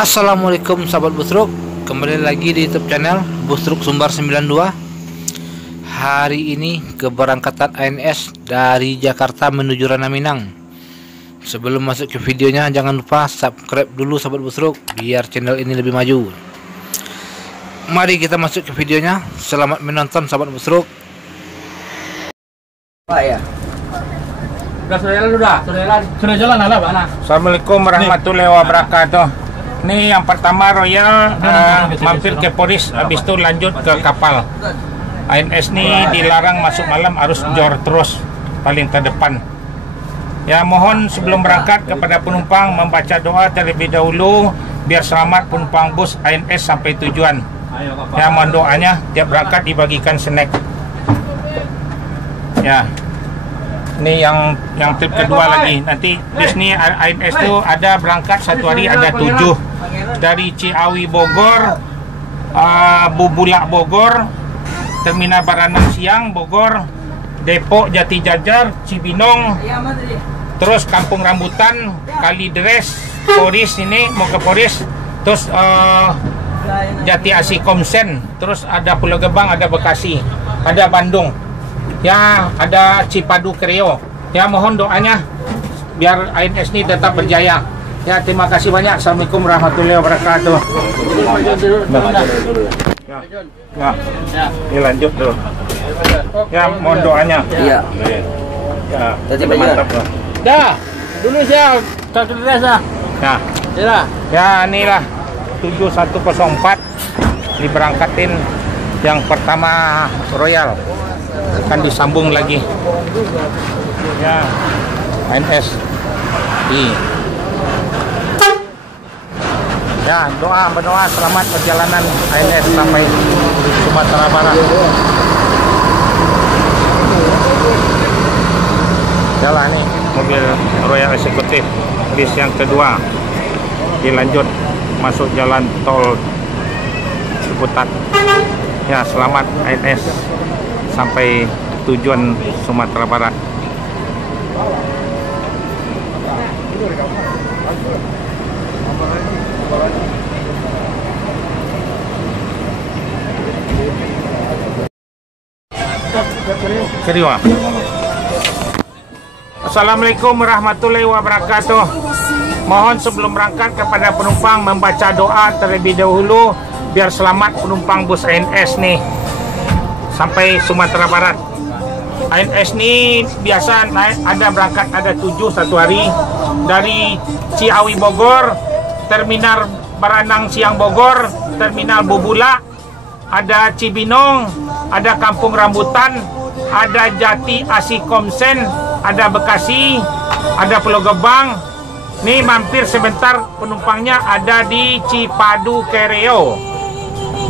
Assalamualaikum sahabat Busruk, kembali lagi di YouTube channel Busruk Sumbar 92. Hari ini keberangkatan ANS dari Jakarta menuju Ranah Minang. Sebelum masuk ke videonya, jangan lupa subscribe dulu sahabat Busruk biar channel ini lebih maju. Mari kita masuk ke videonya. Selamat menonton sahabat Busruk. Pak ya. Sudah jalan ala Pak. Assalamualaikum warahmatullahi wabarakatuh. Ini yang pertama Royal mampir ke Polis, habis itu lanjut ke kapal. ANS ini dilarang masuk malam, harus jor terus paling terdepan. Ya, mohon sebelum berangkat kepada penumpang membaca doa terlebih dahulu biar selamat penumpang bus ANS sampai tujuan. Ya, mohon doanya tiap berangkat dibagikan snack. Ya. Ini yang trip kedua lagi. Nanti di sini ANS itu ada berangkat satu hari ada 7 dari Ciawi Bogor, Bubulak Bogor, Terminal Baranang Siang Bogor, Depok Jati Jajar, Cibinong, terus Kampung Rambutan, Kalideres, Poris ini mau ke Poris, terus Jati Asih Komsen, terus ada Pulau Gebang, ada Bekasi, ada Bandung. Ya, ada Cipadu Kreo. Ya, mohon doanya biar ANS ini tetap berjaya. Ya, terima kasih banyak. Assalamualaikum warahmatullahi wabarakatuh. Ya, ini lanjut dulu. Ya, mohon doanya. Iya. Ya, Tadi mantap. Dah, dulu saya satu desa. Ya, ya inilah 7104 diberangkatin yang pertama Royal. Akan disambung lagi ya ANS ya, berdoa selamat perjalanan ANS sampai Sumatera Barat. Jalan nih mobil Royal Eksekutif bis yang kedua dilanjut masuk jalan tol Ciputat. Ya, selamat ANS sampai tujuan Sumatera Barat. Kiriwa. Assalamualaikum warahmatullahi wabarakatuh. Mohon sebelum berangkat kepada penumpang membaca doa terlebih dahulu biar selamat penumpang bus ANS nih sampai Sumatera Barat. ANS ini biasa naik ada berangkat ada 7 satu hari dari Ciawi Bogor, Terminal Baranang Siang Bogor, Terminal Bubulak, ada Cibinong, ada Kampung Rambutan, ada Jati Asih Komsen, ada Bekasi, ada Pulau Gebang. Nih mampir sebentar penumpangnya ada di Cipadu Kreo.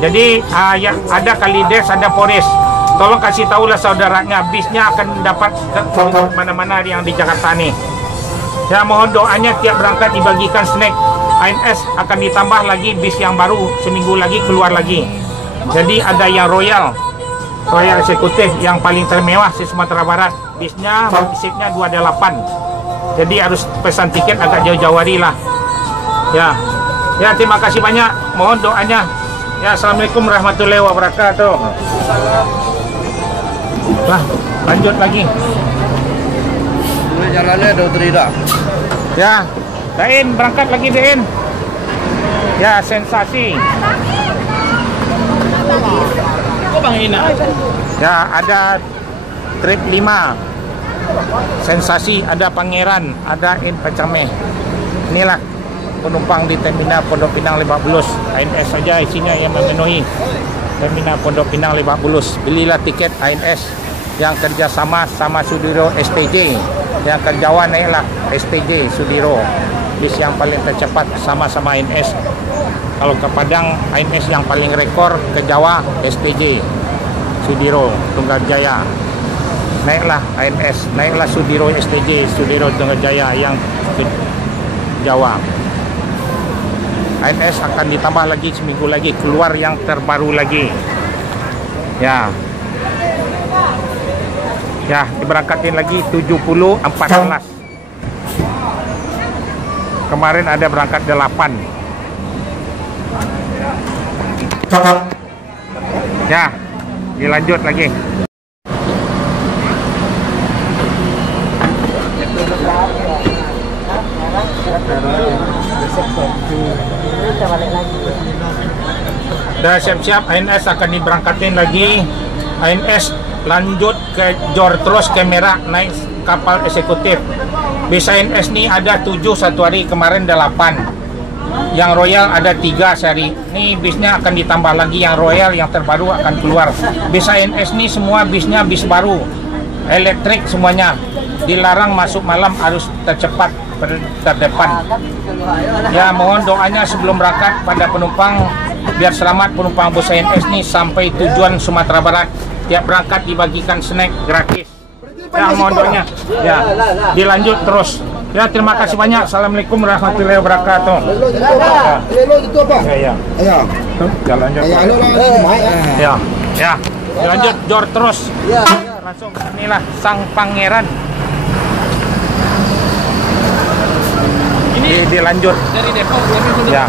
Jadi ya, ada Kalides, ada Poris. Tolong kasih tahulah saudaranya, bisnya akan dapat ke mana-mana yang di Jakarta nih. Ya, mohon doanya tiap berangkat dibagikan snack. ANS akan ditambah lagi bis yang baru, seminggu lagi keluar lagi. Jadi ada yang Royal Eksekutif yang paling termewah di Sumatera Barat. Bisnya seatnya 28. Jadi harus pesan tiket agak jauh-jauh hari lah. Ya, ya terima kasih banyak. Mohon doanya. Ya, assalamualaikum warahmatullahi wabarakatuh. Lah, lanjut lagi. Ini jalannya ada tidak? Ya, Dain berangkat lagi Dain. Ya, sensasi. Kok Bang Ina? Ya, ada trip 5. Sensasi, ada Pangeran, ada In Pacame. Inilah penumpang di Terminal Pondok Pinang Lebak Bulus. ANS saja isinya yang memenuhi Terminal Pondok Pinang Lebak Bulus. Belilah tiket ANS yang kerjasama sama Sudiro STJ. Yang ke Jawa naiklah STJ Sudiro. Bis yang paling tercepat sama-sama ANS. Kalau ke Padang ANS yang paling rekor, ke Jawa STJ Sudiro Tunggal Jaya. Naiklah ANS, naiklah Sudiro STJ Sudiro Tunggal Jaya yang ke Jawa. ANS akan ditambah lagi seminggu lagi, keluar yang terbaru lagi. Ya. Ya, diberangkatin lagi 70-14. Kemarin ada berangkat 8. Ya, dilanjut lagi. Dah siap-siap, ANS akan diberangkatin lagi. ANS lanjut ke Jor terus ke Merak, naik kapal eksekutif. Bis ANS ni ada 7 satu hari, kemarin 8. Yang Royal ada 3 sehari. Ini bisnya akan ditambah lagi, yang Royal yang terbaru akan keluar. Bis ANS ni semua bisnya bis baru, elektrik semuanya. Dilarang masuk malam, harus tercepat terdepan. Ya, mohon doanya sebelum berangkat pada penumpang biar selamat penumpang bus ANS ini sampai tujuan Sumatera Barat. Tiap berangkat dibagikan snack gratis. Ya, mohon doanya. Ya, dilanjut terus. Ya, terima kasih banyak. Assalamualaikum warahmatullahi wabarakatuh. Ya, ya. Jalan ya. Ya. Dilanjut Jor terus. Langsung inilah Sang Pangeran. Ini dilanjut dari Depok ya.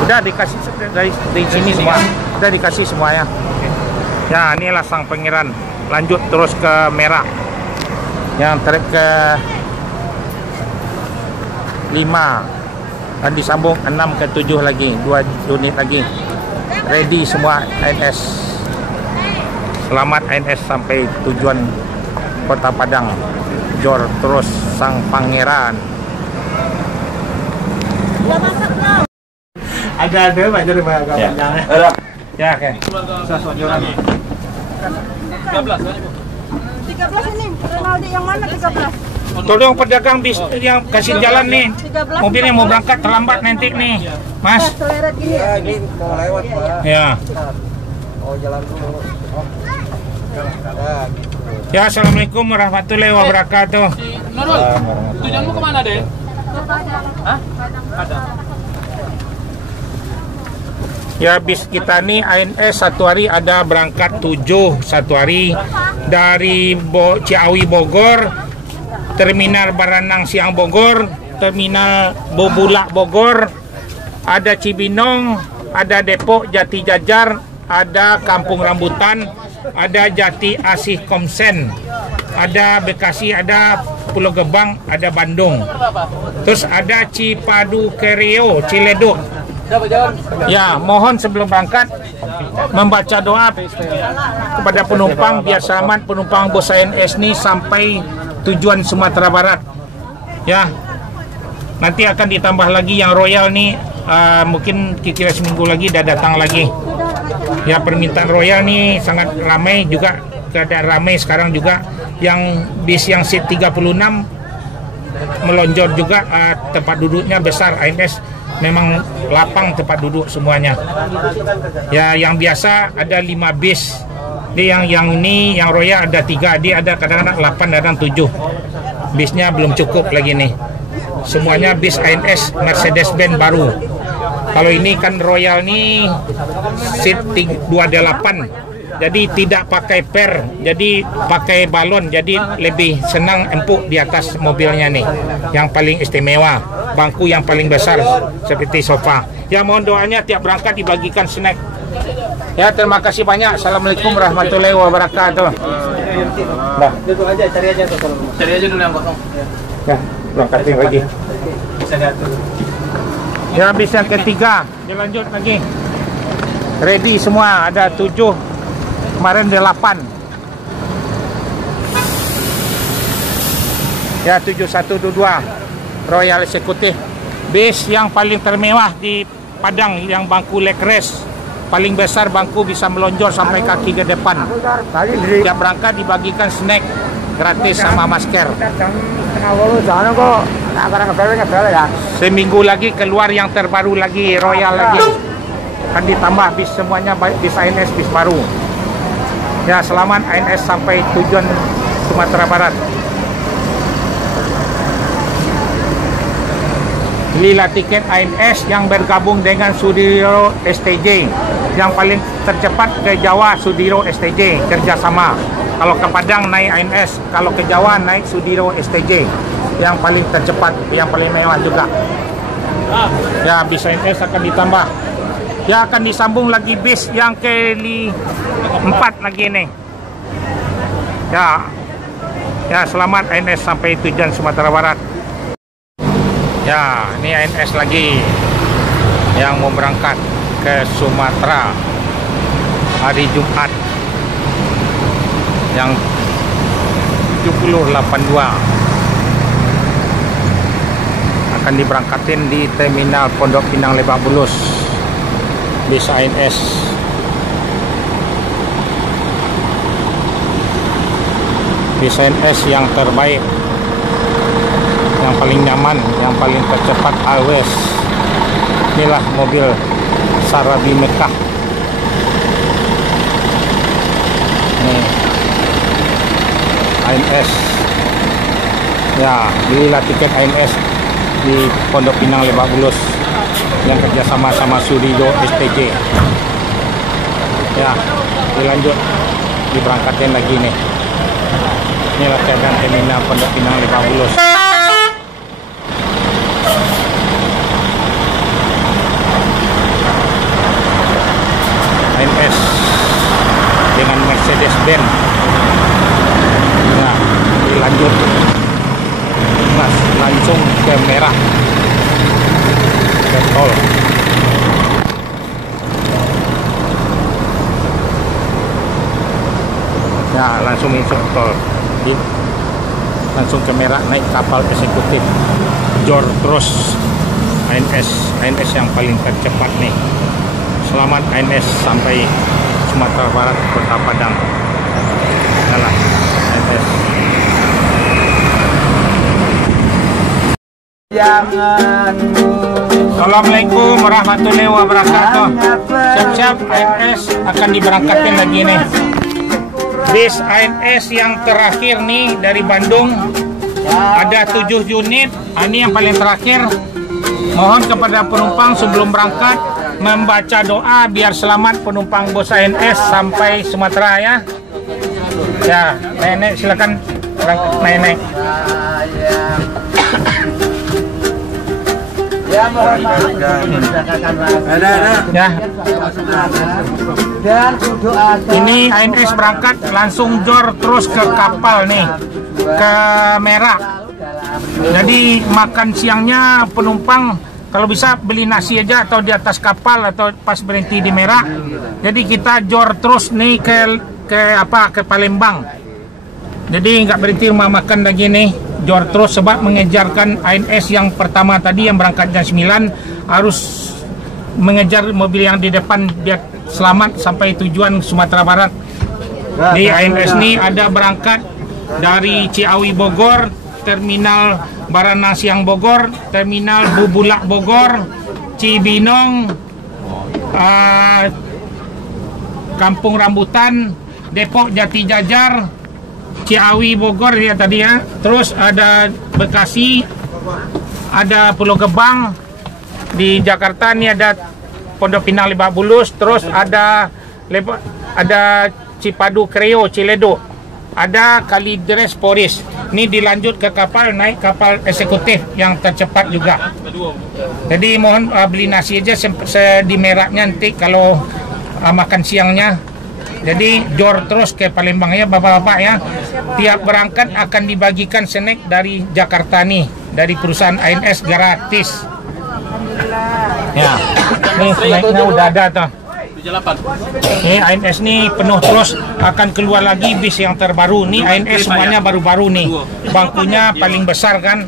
Udah dikasih dari sini semua. Udah dikasih semuanya. Ya, inilah Sang Pangeran. Lanjut terus ke Merak. Yang trek ke 5 dan disambung 6 ke 7 lagi, 2 unit lagi. Ready semua ANS. Selamat ANS sampai tujuan Kota Padang. Jor terus Sang Pangeran. Ada Pak dari Pak Panjang. Ya, oke. Joran. 13 ini, Renaldi yang mana 13? Tolong pedagang bis yang kasih jalan nih. Mobilnya mau berangkat terlambat nanti nih, Mas. Seleret ini. Ya, ini mau lewat, Pak. Ya. Oh, jalan dulu. Ya, gitu. Ya, assalamualaikum warahmatullahi wabarakatuh. Nurul, tujuanmu kemana deh? Hah? Ada. Ya, bis kita nih ANS satu hari ada berangkat 7 satu hari dari Ciawi Bogor, Terminal Baranang Siang Bogor, Terminal Bobulak Bogor, ada Cibinong, ada Depok Jati Jajar, ada Kampung Rambutan, ada Jati Asih Komsen, ada Bekasi, ada Pulau Gebang, ada Bandung. Terus ada Cipadu Kereo, Ciledug. Ya, mohon sebelum berangkat membaca doa kepada penumpang biar selamat penumpang bus ANS ini sampai tujuan Sumatera Barat. Ya, nanti akan ditambah lagi yang Royal nih, mungkin kira-kira seminggu lagi dah datang lagi. Ya, permintaan Royal nih sangat ramai juga, keadaan ramai sekarang juga. Yang bis yang seat 36 melonjor juga, tempat duduknya besar. ANS memang lapang tempat duduk semuanya. Ya, yang biasa ada 5 bis. Dia yang ini yang Royal ada 3, dia ada kadang-kadang 8, kadang 7. Bisnya belum cukup lagi nih. Semuanya bis ANS Mercedes-Benz baru. Kalau ini kan Royal nih seat 28. Jadi tidak pakai per, jadi pakai balon, jadi lebih senang empuk di atas mobilnya nih. Yang paling istimewa, bangku yang paling besar seperti sofa. Ya, mohon doanya tiap berangkat dibagikan snack. Ya, terima kasih banyak. Assalamualaikum warahmatullahi wabarakatuh. Nah, Itu aja, cari aja tuh kalau. Cari aja dulu yang kosong. ya, berangkatin lagi. Bisa diatur. Ya, bis yang ketiga, dilanjut lagi. Ready semua, ada 7. Kemarin 8. Ya, 7122 Royal Eksekutif. Bis yang paling termewah di Padang, yang bangku leg rest. Paling besar bangku bisa melonjor sampai kaki ke depan. Tiap berangkat dibagikan snack gratis sama masker. Seminggu lagi keluar yang terbaru lagi, Royal lagi. Akan ditambah bis semuanya, baik bis ANS, bis baru. Ya, selamat ANS sampai tujuan Sumatera Barat. Inilah tiket ANS yang bergabung dengan Sudiro STJ. Yang paling tercepat ke Jawa Sudiro STJ, kerjasama. Kalau ke Padang naik ANS, kalau ke Jawa naik Sudiro STJ. Yang paling tercepat, yang paling mewah juga. Ya, bis ANS akan ditambah. Ya, akan disambung lagi bis yang ke-4 lagi nih. Ya, ya selamat ANS sampai tujuan Sumatera Barat. Ya, ini ANS lagi yang mau berangkat ke Sumatera hari Jumat yang 7082 akan diberangkatin di Terminal Pondok Pinang Lebak Bulus bis ANS. Bis ANS yang terbaik, yang paling nyaman, yang paling tercepat always. Inilah mobil Sarabi Mekah. Ini ANS. Ya, belilah tiket ANS di Pondok Pinang Lebak Bulus yang kerjasama sama Surido STJ. Ya, dilanjut diberangkatin lagi nih. Inilah keadaan terminal Pondok Pinang Lebak Bulus. ANS dengan Mercedes-Benz. Nah, dilanjut langsung ke Merah, ke tol. Ya, langsung masuk tol. Langsung ke Merah, naik kapal eksekutif Jortros ANS yang paling tercepat nih. Selamat ANS sampai Sumatera Barat, Kota Padang. Adalah ANS. Assalamualaikum warahmatullahi wabarakatuh. Siap-siap, ANS akan diberangkatkan lagi nih. Bis ANS yang terakhir nih dari Bandung, ada 7 unit. Ini yang paling terakhir. Mohon kepada penumpang sebelum berangkat membaca doa biar selamat penumpang bus ANS sampai Sumatera ya. Ya, nenek silakan naik. Ya, mohon maaf. Ya. Ini ANS berangkat langsung jor terus ke kapal nih, ke Merah. Jadi makan siangnya penumpang kalau bisa beli nasi aja atau di atas kapal atau pas berhenti di Merah. Jadi kita jor terus nih ke Palembang. Jadi nggak berhenti rumah makan lagi nih. Jor terus sebab mengejarkan ANS yang pertama tadi yang berangkat jam 9 harus mengejar mobil yang di depan biar selamat sampai tujuan Sumatera Barat. Di ANS ini ada berangkat dari Ciawi Bogor, Terminal Baranasiang Bogor, Terminal Bubulak Bogor, Cibinong, Kampung Rambutan, Depok Jati Jajar, Ciawi Bogor ya tadi ya. Terus ada Bekasi, ada Pulau Gebang. Di Jakarta ini ada Pondok Pinang Lebak Bulus. Terus ada Cipadu Kreo Ciledug. Ada Kalideres Poris. Ini dilanjut ke kapal, naik kapal eksekutif yang tercepat juga. Jadi mohon beli nasi aja di Merahnya nanti kalau makan siangnya. Jadi jor terus ke Palembang ya bapak-bapak ya. Tiap berangkat akan dibagikan snack dari Jakarta nih, dari perusahaan ANS gratis. Ya, ini snacknya udah ada tuh. Ini ANS nih penuh terus, akan keluar lagi bis yang terbaru. Nih ANS semuanya baru-baru nih. Bangkunya paling besar kan.